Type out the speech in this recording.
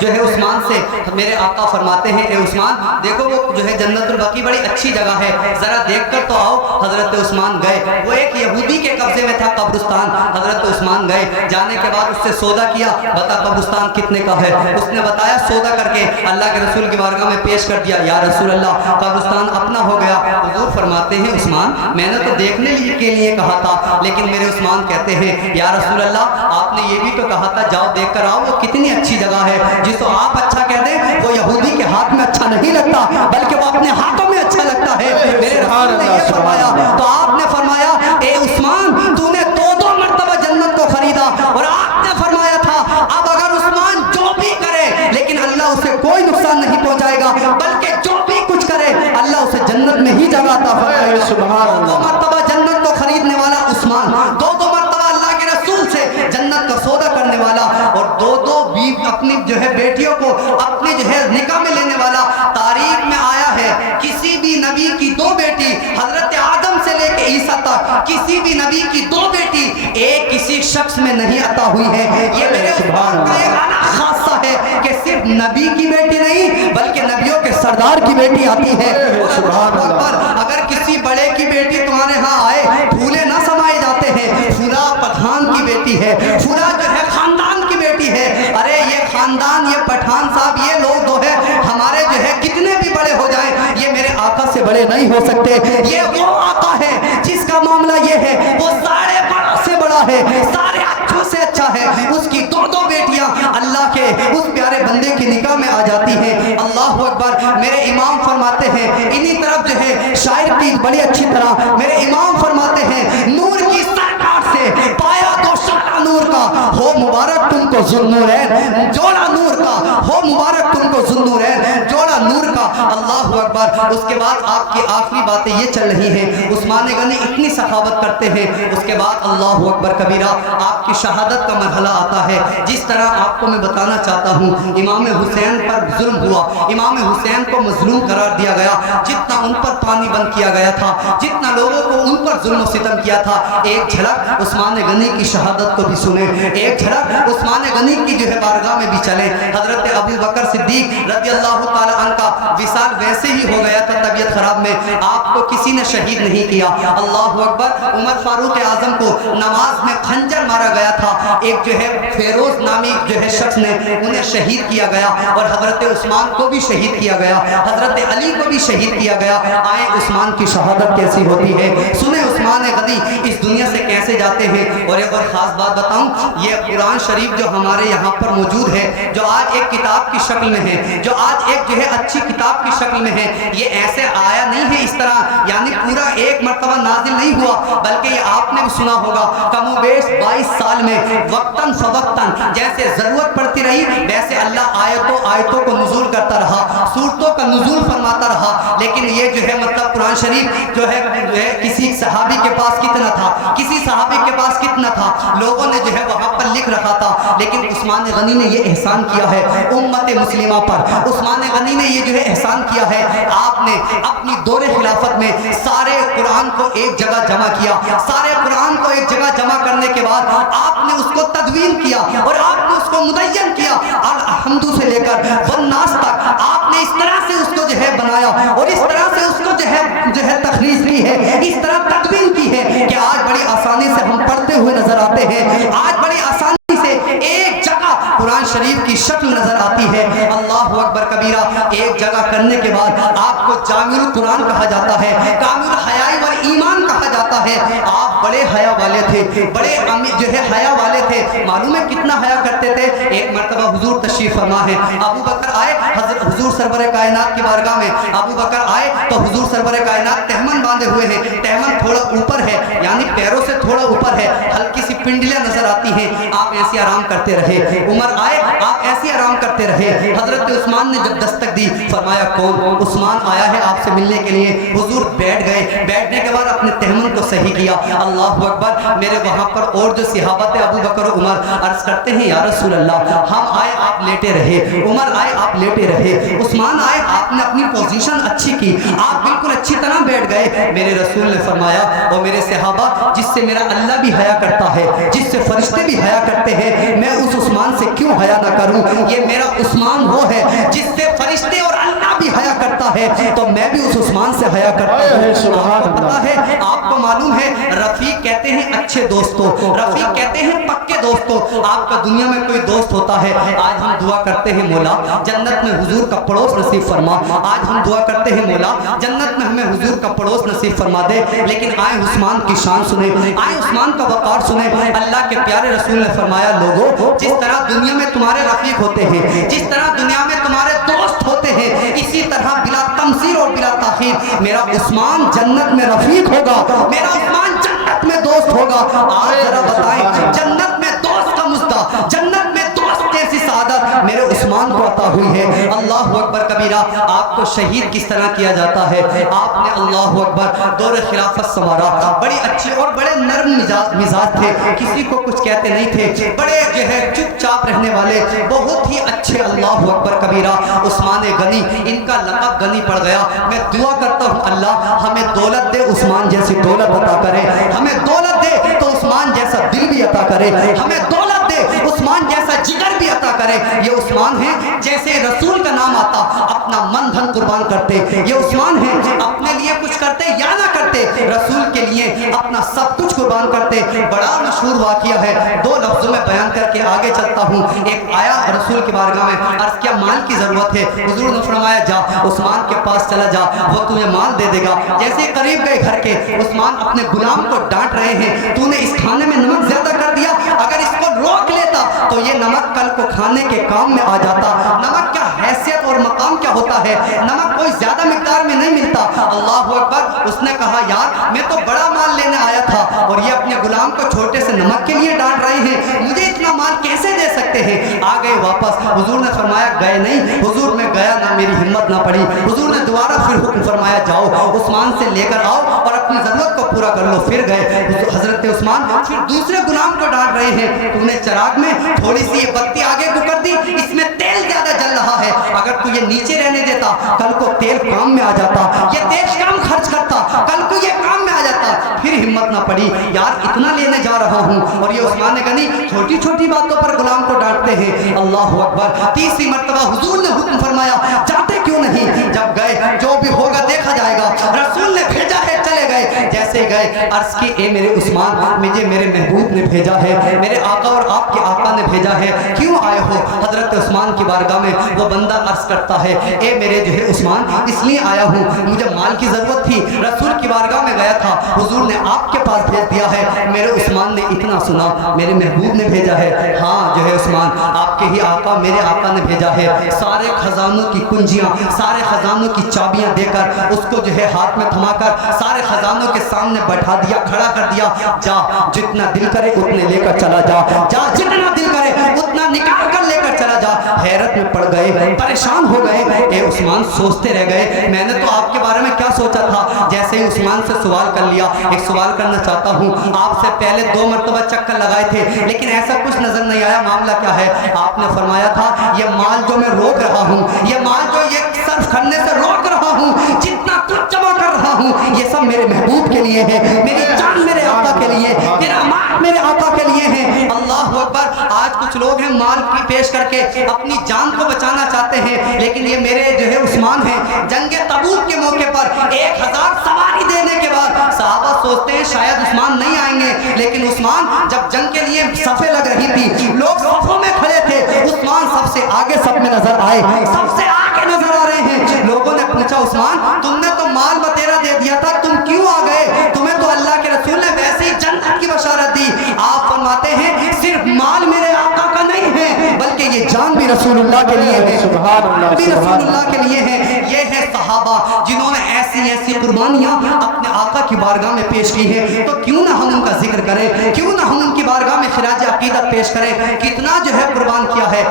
جو ہے عثمان سے میرے آقا فرماتے ہیں اے عثمان دیکھو وہ جو ہے جنت البقیع بڑی اچھی جگہ ہے، ذرا دیکھ کر تو آؤ۔ حضرت عثمان گئے، وہ ایک یہودی کے قبضے میں تھا قبرستان، حضرت عثمان گئے، جانے کے بعد اس سے سودا کیا، بتا قبرستان کتنے کا ہے؟ اس نے بتایا، سودا کر کے اللہ کے رسول کی بارگاہ میں پیش کر دیا، یا رسول اللہ قبرستان اپنا ہو گیا۔ حضور فرماتے ہیں عثمان میں نے تو دیکھنے کے لیے کہا تھا، لیکن میرے عثمان کہتے ہیں یا رسول اللہ آپ نے یہ بھی تو کہا تھا جاؤ دیکھ کر آؤ، وہ کتنی اچھی جگہ ہے۔ جس کو آپ اچھا کہہ دیں وہ یہودی کے ہاتھ میں اچھا نہیں لگتا بلکہ وہ اپنے ہاتھوں میں اچھا لگتا ہے۔ میرے رسول نے یہ فرمایا تو آپ نے فرمایا اے عثمان تو نے دو مرتبہ جنت کو خریدا، اور آپ نے فرمایا تھا اب اگر عثمان جو بھی کرے لیکن اللہ اسے کوئی نقصان نہیں پہنچائے گا، بلکہ جو بھی کچھ کرے اللہ اسے جنت میں ہی جگہ عطا فرمائے گا۔ سبحان اللہ۔ دو مرتبہ جنت کو خریدنے والا عثمان، دو مرتبہ اللہ کے رسول سے جنت کا سودا کرنے والا، اور دو اپنی جو ہے بیٹیوں کو اپنی جو ہے نکاح میں لینے والا۔ تاریخ میں آیا ہے کسی بھی نبی کی دو بیٹی، حضرت آدم سے لے کے عیسیٰ تک کسی بھی نبی کی دو بیٹی ایک کسی شخص میں نہیں عطا ہوئی ہے۔ یہ میرے عثمان کا ایک خاصہ ہے کہ صرف نبی کی بیٹی نہیں بلکہ نبیوں کے سردار کی بیٹی آتی ہے۔ سبحان اللہ۔ اگر کسی بڑے کی بیٹی تمہارے ہاں آئے پھولے نہ سمائے جاتے ہیں، پھولا پٹھان کی بیٹی ہے، پھولا جو ہے خاندان کی بیٹی ہے۔ ارے یہ خاندان، یہ پٹھان صاحب، یہ لوگ جو ہے ہمارے جو ہے کتنے بھی بڑے ہو جائیں یہ میرے آقا سے بڑے نہیں ہو سکتے۔ یہ وہ آقا ہے جس کا معاملہ یہ ہے وہ سارے بڑوں سے بڑا ہے، سارے اچھوں سے اچھا ہے۔ اس کی دو بیٹیاں اللہ کے اس پیارے بندے کی نکاح میں آ جاتی ہیں۔ اللہ اکبر۔ میرے امام فرماتے ہیں انہی طرف جو ہے شاعر کی بڑی اچھی طرح میرے امام فرماتے ہیں نور کی سرکار سے پایا دو شعلہ نور کا، ہو مبارک تم کو ذوالنورین، جوڑا نور کا، ہو مبارک تم کو ذوالنورین، جوڑا نور کا۔ اللہ اکبر۔ اس کے بعد آپ کی آخری باتیں یہ چل رہی ہیں، عثمان غنی اتنی سخاوت کرتے ہیں، اس کے بعد اللہ اکبر کبیرہ آپ کی شہادت کا مرحلہ آتا ہے۔ جس طرح آپ کو میں بتانا چاہتا ہوں امام حسین پر ظلم ہوا، امام حسین کو مظلوم قرار دیا گیا، جتنا ان پر پانی بند کیا گیا تھا، جتنا لوگوں کو ان پر ظلم و ستم کیا تھا، ایک جھلک عثمان غنی کی شہادت کو بھی سنیں، ایک جھلک عثمان غنی کی جو ہے بارگاہ میں بھی چلیں۔ حضرت ابو بکر صدیق رضی اللہ تعالی عنہ کا وصال ویسے ہی ہو گیا تھا طبیعت خراب میں، آپ کو کسی نے شہید نہیں کیا۔ اللہ اکبر۔ عمر فاروق اعظم کو نماز میں خنجر مارا گیا تھا، ایک جو ہے فیروز نامی جو ہے شخص نے انہیں شہید کیا گیا، اور حضرت عثمان کو بھی شہید کیا گیا، حضرت علی کو بھی شہید کیا گیا۔ آئے عثمان کی شہادت کیسی ہوتی ہے سنیں، عثمان غنی اس دنیا سے کیسے جاتے ہیں۔ اور ایک اور خاص بات بتاؤں، یہ قرآن شریف جو ہمارے یہاں پر موجود ہے، جو آج ایک کتاب کی شکل میں ہے، جو آج ایک جو ہے اچھی کتاب کی شکل میں ہے، یہ ایسے آیا نہیں ہے اس طرح، یعنی پورا ایک مرتبہ نازل نہیں ہوا، بلکہ یہ آپ نے بھی سنا ہوگا کم و بیش 22 سال میں وقتاً فوقتاً جیسے ضرورت پڑتی رہی ویسے اللہ آیتوں کو نزول کرتا رہا، سورتوں کا نزول فرماتا رہا۔ لیکن یہ جو ہے مطلب قرآن شریف جو ہے کسی صحابی کے پاس کتنا تھا، کسی صحابی کے پاس کتنا تھا، لوگوں نے جو ہے وہاں پر لکھ رکھا تھا، لیکن عثمان غنی نے یہ احسان کیا ہے امت مسلمہ پر، عثمان غنی نے یہ جو ہے احسان کیا ہے، آپ نے اپنی دور خلافت میں سارے قرآن کو ایک جگہ جمع کیا، سارے قرآن کو ایک جگہ جمع کرنے کے بعد آپ نے اس کو تدوین کیا اور آپ نے اس کو مدین کیا، الحمد سے لے کر والناس تک آپ نے اس طرح سے اس کو جو ہے بنایا اور اس طرح سے اس کو جو ہے تخریج کی ہے، اس طرح تدوین کی ہے کہ آج بڑی آسانی سے ہم پڑھتے ہوئے نظر آتے ہیں، آج بڑی آسانی سے ایک جگہ قرآن شریف کی شکل نظر آتی ہے۔ اللہ اکبر کبیرہ۔ ایک جگہ کرنے کے بعد آپ کو جامع القرآن کہا جاتا ہے، کامل حیاء والایمان کہا جاتا ہے۔ آپ بڑے حیا والے تھے، بڑے جو ہے حیا والے تھے، معلوم ہے کتنا حیا کرتے تھے۔ ایک مرتبہ حضور تشریف فرما ہے، ابو بکر آئے حضور سرور کائنات کی بارگاہ میں، ابو بکر آئے تو حضور سرور کائنات تہمن باندھے ہوئے ہیں، تہمن تھوڑا اوپر ہے یعنی پیروں سے تھوڑا اوپر ہے، ہلکی سی پنڈلیاں نظر آتی ہیں، آپ ایسے آرام کرتے رہے۔ عمر آئے، آپ ایسے آرام کرتے رہے۔ حضرت عثمان نے جب دستک دی فرمایا کون؟ عثمان آیا ہے آپ سے ملنے کے لیے۔ حضور بیٹھ گئے، بیٹھنے کے بعد اپنے تہمن کو صحیح کیا۔ اللہ اکبر۔ میرے وہاں پر اور جو صحابہ تھے ابو بکر و عمر عرض کرتے ہیں یا رسول اللہ ہم آئے آپ لیٹے رہے، عمر آئے آپ لیٹے رہے، عثمان آئے, آپ نے اپنی پوزیشن اچھی کی, آپ بالکل اچھی طرح بیٹھ گئے. میرے رسول نے فرمایا اور میرے صحابہ, جس سے میرا اللہ بھی حیا کرتا ہے, جس سے فرشتے بھی حیا کرتے ہیں, میں اس عثمان سے کیوں حیا نہ کروں؟ یہ میرا عثمان وہ ہے جس سے فرشتے اور اللہ بھی حیا کرتا ہے, تو میں بھی اس عثمان سے حیا کرتا ہوں. آپ کو پتا ہے, آپ کو معلوم ہے, رفیق کہتے ہیں اچھے دوستوں, رفیق کہتے ہیں پکے دوستوں. آپ کا دنیا میں کوئی دوست ہوتا ہے, آج ہم دعا کرتے ہیں مولا جنت میں حضور کا پڑوس نصیب فرما, آج ہم دعا کرتے ہیں مولا جنت میں ہمیں حضور کا پڑوس نصیب فرما دے. لیکن آئے عثمان کی شان سنیں, آئے عثمان کا وقار سنیں. اللہ کے پیارے رسول نے فرمایا, لوگوں جس طرح دنیا میں تمہارے رفیق ہوتے ہیں, جس طرح دنیا میں تمہارے دوست ہوتے ہیں, اسی طرح بلا تمثیل اور بلا تاخیر میرا عثمان جنت میں رفیق ہوگا, میرا عثمان جنت میں دوست ہوگا. آپ ذرا بتائیں, جنت میں دوست کا مزدہ, جنت میں دوست جیسی سعادت میرے عثمان کو عطا ہوئی ہے. اللہ اکبر کبیرہ. آپ کو شہید کس طرح کیا جاتا ہے؟ آپ نے اللہ اکبر دور خلافت سنوارا, بڑی اچھی اور بڑے نرم مزاج تھے, کسی کو کچھ کہتے نہیں تھے, بڑے جو ہے چپ چاپ رہنے والے, بہت ہی اچھے. اللہ اکبر کبیرہ. عثمان غنی, ان کا لقب غنی پڑ گیا. میں دعا کرتا ہوں اللہ ہمیں دولت دے, عثمان جیسی دولت عطا کرے, ہمیں دولت دے تو عثمان جیسا دل بھی عطا کرے, ہمیں دولت دے عثمان جیسا جگر بھی عطا کرے. یہ عثمان ہیں جیسے رسول کا نام آتا اپنا من دھن قربان کرتے, یہ عثمان ہیں اپنے لیے کچھ کرتے یا نہ کرتے, رسول کے لیے اپنا سب کچھ قربان کرتے. بڑا مشہور واقعہ ہے, دو لفظوں میں بیان کر کے آگے چلتا ہوں. ایک آیا رسول کی بارگاہ میں, عرض کیا مال کی ضرورت ہے, حضور نے فرمایا جا عثمان کے پاس چلا جا, وہ تمہیں مال دے دے گا. جیسے قریب گئے گھر کے, عثمان اپنے غلام کو ڈانٹ رہے ہیں, تو نے اس کھانے میں نمک زیادہ کر دیا, اگر اس کو روک لیتا تو یہ نمک کل کو کھانے کے کام میں آ جاتا. نمک کیا حیثیت اور مقام کیا ہوتا ہے, نمک کوئی زیادہ مقدار میں نہیں ملتا. اللہ اکبر. اس نے کہا یار میں تو بڑا مال لینے آیا تھا اور یہ اپنے غلام کو چھوٹے سے نمک کے لیے ڈانٹ رہے ہیں, مجھے اتنا مال کیسے دے سکتے ہیں؟ آ گئے واپس. حضور نے فرمایا گئے نہیں, حضور میں گیا نہ, میری ہمت نہ پڑی. حضور نے دوبارہ پھر حکم فرمایا جاؤ عثمان سے لے کر آؤ اور اپنی ضرورت کو پورا کر لو. پھر گئے حضرت عثمان, پھر دوسرے غلام کو ڈانٹ رہے ہیں, تم نے چراغ میں تھوڑی سی یہ بتی آگے کو کر دی, اس میں تیل زیادہ جل رہا ہے, اگر تو یہ نیچے رہنے دیتا کل کو تیل کام میں آ جاتا, یہ تیل کم خرچ کرتا کل کو یہ کام میں آ جاتا. پھر ہمت نہ پڑی, یار اتنا لینے جا رہا ہوں, اور یہ عثمان غنی چھوٹی چھوٹی باتوں پر غلام کو ڈانٹتے ہیں. اللہ اکبر. تیسری مرتبہ حضور نے حکم فرمایا جاتے کیوں نہیں؟ جب گئے جو بھی ہوگا دیکھا جائے گا, رسول نے بھیجا ہے, چلے گئے. جیسے گئے عرض کی اے میرے عثمان, مجھے میرے محبوب نے بھیجا ہے, میرے آقا اور آپ کے آقا نے بھیجا ہے, کیوں آئے ہو؟ حضرت عثمان کی بارگاہ میں وہ بندہ عرض کرتا ہے, اے میرے جو ہے عثمان, اس لیے آیا ہوں, مجھے مال کی ضرورت تھی, رسول کی بارگاہ میں گیا تھا, حضور نے آپ کے پاس بھیج دیا ہے. میرے عثمان نے اتنا سنا, میرے محبوب نے بھیجا ہے. ہاں جو ہے عثمان, آپ کے ہی آقا, میرے آقا نے بھیجا ہے. سارے خزانوں کی کنجیاں, سارے خزانوں کی چابیاں دے کر اس کو جو ہے ہاتھ میں تھما کر سارے خزانوں کے سامنے بیٹھا دیا, کھڑا کر دیا. جا جتنا دل کرے اتنے لے کر چلا جا, جا جتنا دل کرے اتنا نکال کر لے کر چلا جا. حیرت میں پڑ گئے, پریشان ہو گئے. اے عثمان سوچتے رہ گئے, میں نے تو آپ کے بارے میں کیا سوچا تھا. جیسے ہی عثمان سے سوال کر لیا, ایک سوال کرنا چاہتا ہوں, آپ سے پہلے 2 مرتبہ چکر لگائے تھے لیکن ایسا کچھ نظر نہیں آیا, معاملہ کیا ہے؟ آپ نے فرمایا تھا یہ مال جو میں روک رہا ہوں, یہ مال جو یہ صرف کرنے سے روک رہا ہوں, جتنا کچھ جمع کر رہا ہوں, یہ سب میرے محبوب کے لیے ہے, میری جان میرے آقا کے لیے, میرا مال میرے آقا کے لیے ہے. اللہ اکبر. آج کچھ لوگ ہیں مال کی پیش کر کے اپنی جان کو بچانا چاہتے ہیں, لیکن یہ میرے جو ہے عثمان ہیں. جنگ تبوک کے موقع پر 1000 سواری دینے کے بعد صحابہ سوچتے ہیں شاید عثمان نہیں آئیں گے, لیکن عثمان جب جنگ کے لیے صفیں لگ رہی تھی, لوگ صفوں میں کھڑے تھے, عثمان سب سے آگے سب میں نظر آئے, سب سے آگے نظر آ رہے ہیں. لوگوں نے پوچھا عثمان تم نے تو مال بتیرا دے دیا تھا, تم کیوں آ گئے؟ تمہیں تو اللہ کے رسول نے ویسے ہی جنت کی بشارت دی. آپ فرماتے ہیں صرف مال میرے آقا کا نہیں ہے بلکہ یہ جان بھی رسول اللہ کے لیے ہے, سبحان اللہ, بھی رسول اللہ کے لیے ہے. یہ ہے صحابہ جنہوں نے ایسی قربانیاں اپنے آقا کی بارگاہ میں پیش کی ہیں. تو کیوں نہ ہم ان کا ذکر کریں, کیوں نہ ہم ان کی بارگاہ میں خراج عقیدت پیش کریں, کتنا جو ہے قربان کیا ہے.